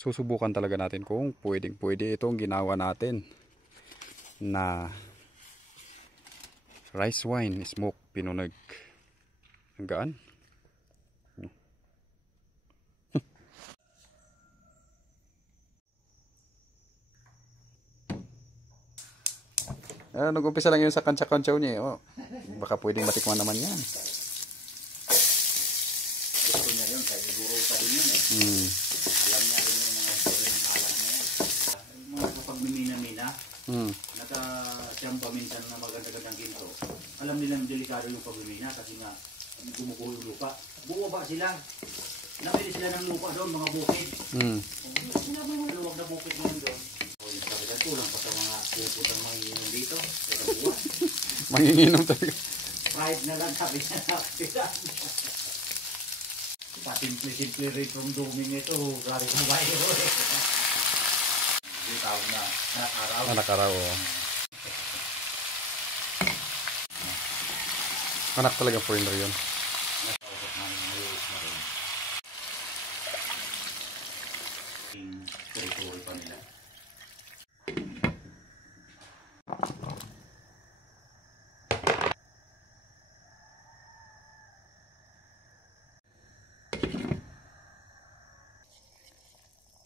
susubukan talaga natin kung pwede itong ginawa natin na rice wine smoke pinunag. Ang gaan. Nag-umpisa lang yun sa kantsa-kantsaw niya. Oh, baka pwedeng matikman naman yan. Gusto niya yun, kaya siguro pa rin yun eh. Alam niya rin yung mga alat na yan. Mga kapag mina-mina, naka-siyamba minsan na maganda-gandang ginto. Alam nilang delikado yung pagmimina kasi nga gumuguho yung lupa. Buwaba sila. Namili sila ng lupa doon, mga bukid. Sinabi mo luwag na bukid ngayon doon. Kulang pa sa mga puputang manginginom dito. Manginginom talaga. Pride na lang sabi niya na. Pasimple-simple rin from dooming ito. Grabe kong bayo eh. Hindi tawag na nakaraw. Nakaraw, oh. Anak talaga foreigner yun. Natawag na mayos na rin. Yung territory pa nila.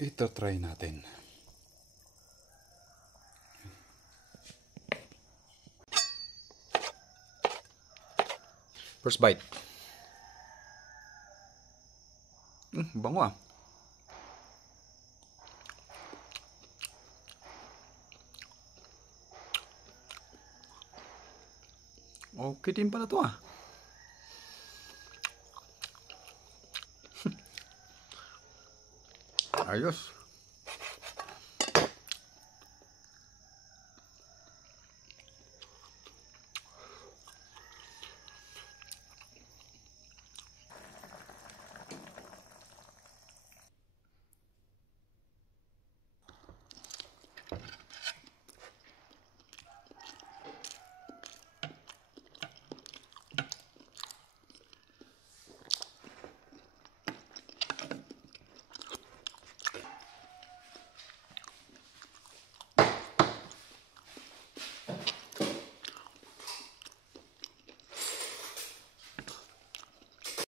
Ito try natin. First bite. Bango ah. Okay din pala to ah. Ayos.